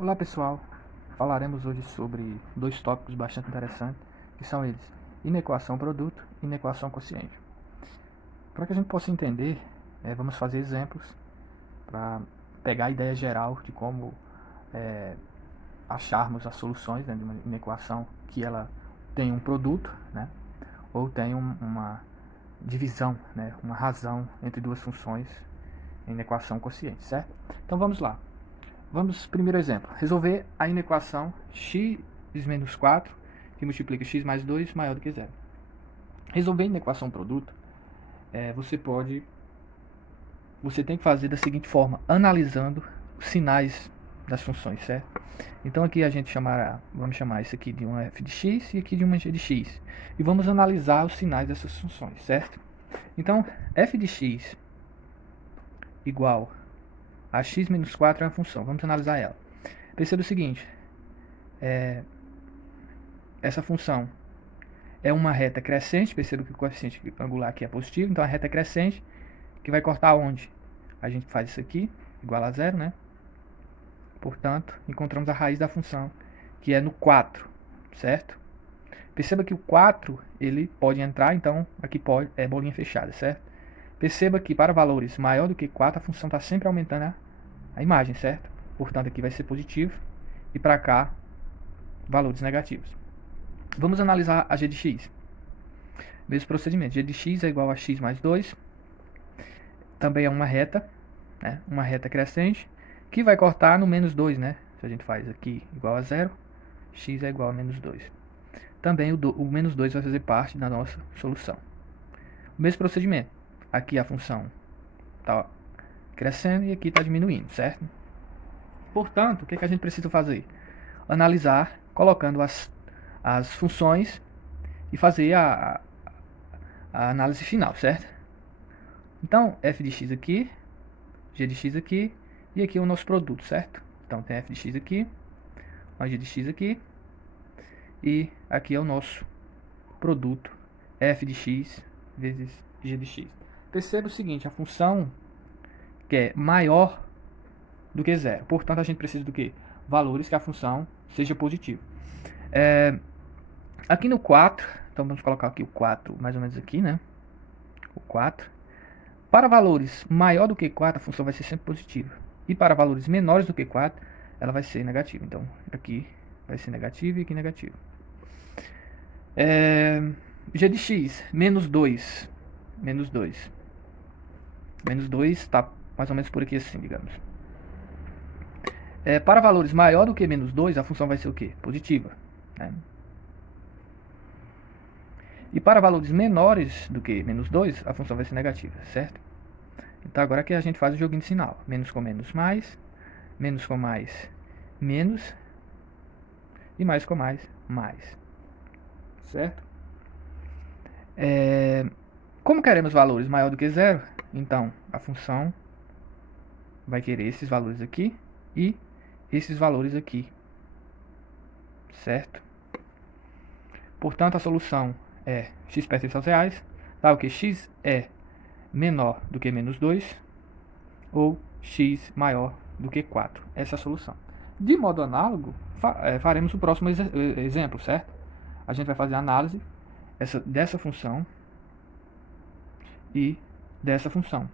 Olá pessoal, falaremos hoje sobre dois tópicos bastante interessantes, que são eles, inequação produto e inequação quociente. Para que a gente possa entender, vamos fazer exemplos para pegar a ideia geral de como acharmos as soluções, né, de uma inequação que ela tem um produto, né, ou tem uma divisão, né, uma razão entre duas funções em inequação quociente, certo? Então vamos lá. Vamos, primeiro exemplo, resolver a inequação x menos 4, que multiplica x mais 2 maior do que zero. Resolver a inequação produto, você tem que fazer da seguinte forma, analisando os sinais das funções, certo? Então aqui vamos chamar isso aqui de uma f de x e aqui de uma g de x. E vamos analisar os sinais dessas funções, certo? Então, f de x igual a x menos 4 é uma função, vamos analisar ela. Perceba o seguinte, essa função é uma reta crescente, perceba que o coeficiente angular aqui é positivo, então a reta crescente, que vai cortar onde? A gente faz isso aqui, igual a zero, né? Portanto, encontramos a raiz da função, que é no 4, certo? Perceba que o 4, ele pode entrar, então aqui é bolinha fechada, certo? Perceba que para valores maior do que 4, a função está sempre aumentando a imagem, certo? Portanto, aqui vai ser positivo, e para cá, valores negativos. Vamos analisar a g de x. Mesmo procedimento, g de x é igual a x mais 2, também é uma reta, né? Uma reta crescente, que vai cortar no menos 2, né? Se a gente faz aqui igual a zero, x é igual a menos 2. Também o menos 2 vai fazer parte da nossa solução. O mesmo procedimento, aqui a função está crescendo e aqui está diminuindo, certo? Portanto, o que a gente precisa fazer? Analisar, colocando as funções e fazer a análise final, certo? Então, f de x aqui, g de x aqui, e aqui é o nosso produto, certo? Então, tem f de x aqui, uma g de x aqui, e aqui é o nosso produto, f de x vezes g de x. Perceba o seguinte, a função que é maior do que zero. Portanto, a gente precisa do quê? Valores que a função seja positiva. Aqui no 4, então vamos colocar aqui o 4 mais ou menos aqui, né? O 4. Para valores maior do que 4, a função vai ser sempre positiva. E para valores menores do que 4, ela vai ser negativa. Então, aqui vai ser negativa e aqui negativa. G de x, menos 2. Menos 2. Menos 2 está mais ou menos por aqui assim, digamos. Para valores maior do que menos 2, a função vai ser o quê? Positiva, né? E para valores menores do que menos 2, a função vai ser negativa, certo? Então agora que a gente faz o joguinho de sinal. Menos com menos, mais. Menos com mais, menos. E mais com mais, mais. Certo? Como queremos valores maior do que zero, então a função vai querer esses valores aqui e esses valores aqui. Certo? Portanto, a solução é x pertence aos reais, tá? O que x é menor do que menos 2 ou x maior do que 4. Essa é a solução. De modo análogo, faremos o próximo exemplo, certo? A gente vai fazer a análise dessa função e dessa função.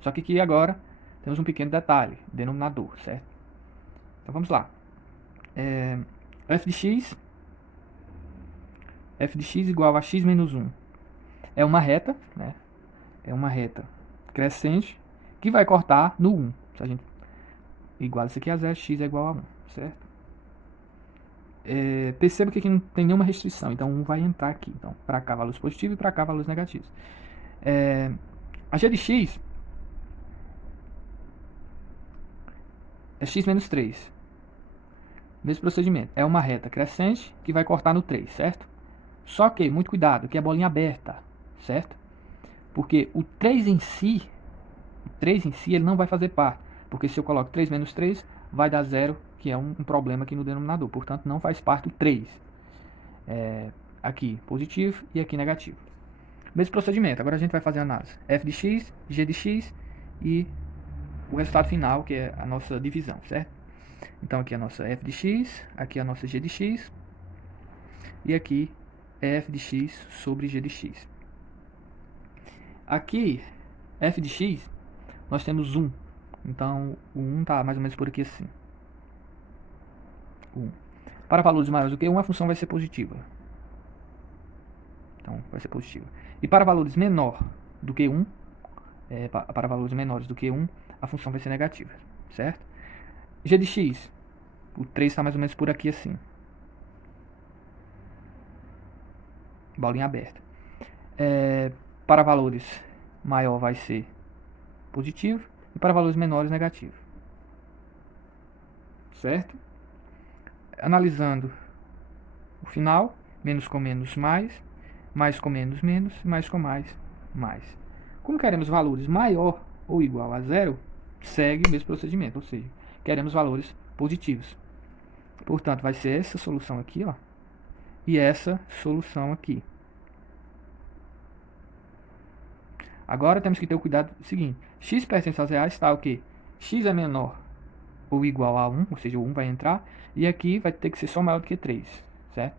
Só que aqui agora temos um pequeno detalhe, denominador, certo? Então vamos lá. F de x igual a x menos 1. É uma reta, né? É uma reta crescente que vai cortar no 1. Se a gente igual isso aqui a 0, x é igual a 1, certo? Perceba que aqui não tem nenhuma restrição, então 1 vai entrar aqui. Então, para cá valores positivos e para cá valores negativos. A g de x é x menos 3. Mesmo procedimento. É uma reta crescente que vai cortar no 3, certo? Só que, muito cuidado, que é bolinha aberta, certo? Porque o 3 em si, ele não vai fazer par. Porque se eu coloco 3 menos 3, vai dar 0, que é um problema aqui no denominador. Portanto, não faz parte o 3. Aqui positivo e aqui negativo. Mesmo procedimento. Agora a gente vai fazer a análise. F de x, g de x e o resultado final, que é a nossa divisão, certo? Então aqui é a nossa f de x, aqui é a nossa g de x, e aqui é f de x sobre g de x. Aqui, f de x, nós temos 1. Então, o 1 está mais ou menos por aqui assim. 1. Para valores maiores do que 1, a função vai ser positiva. Então, vai ser positiva. E para valores menor do que 1, para valores menores do que 1, a função vai ser negativa, certo? G de x, o 3 está mais ou menos por aqui assim. Bolinha aberta. Para valores maior vai ser positivo e para valores menores negativo. Certo? Analisando o final, menos com menos mais com menos menos, mais com mais. Como queremos valores maior ou igual a zero, segue o mesmo procedimento, ou seja, queremos valores positivos. Portanto, vai ser essa solução aqui, ó, e essa solução aqui. Agora temos que ter o cuidado seguinte: x pertence aos reais está o quê? X é menor ou igual a 1, ou seja, o 1 vai entrar, e aqui vai ter que ser só maior do que 3, certo?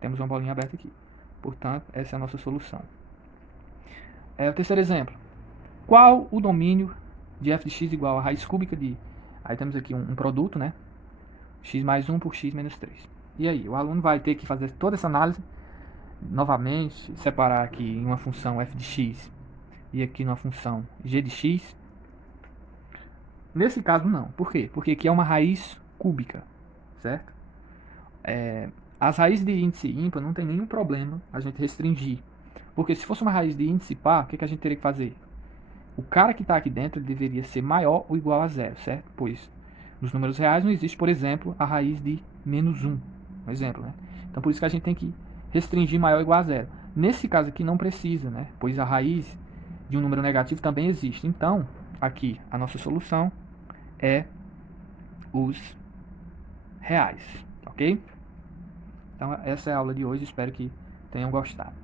Temos uma bolinha aberta aqui. Portanto, essa é a nossa solução. O terceiro exemplo. Qual o domínio de f de x igual a raiz cúbica de... Aí temos aqui um produto, né? X mais 1 por x menos 3. E aí, o aluno vai ter que fazer toda essa análise novamente, separar aqui em uma função f de x e aqui numa função g de x. Nesse caso não. Por quê? Porque aqui é uma raiz cúbica, certo? As raízes de índice ímpar não tem nenhum problema a gente restringir. Porque se fosse uma raiz de índice par, o que a gente teria que fazer? O cara que está aqui dentro deveria ser maior ou igual a zero, certo? Pois nos números reais não existe, por exemplo, a raiz de menos 1. Um exemplo, né? Então por isso que a gente tem que restringir maior ou igual a zero. Nesse caso aqui não precisa, né? Pois a raiz de um número negativo também existe. Então, aqui a nossa solução é os reais, ok? Então essa é a aula de hoje, espero que tenham gostado.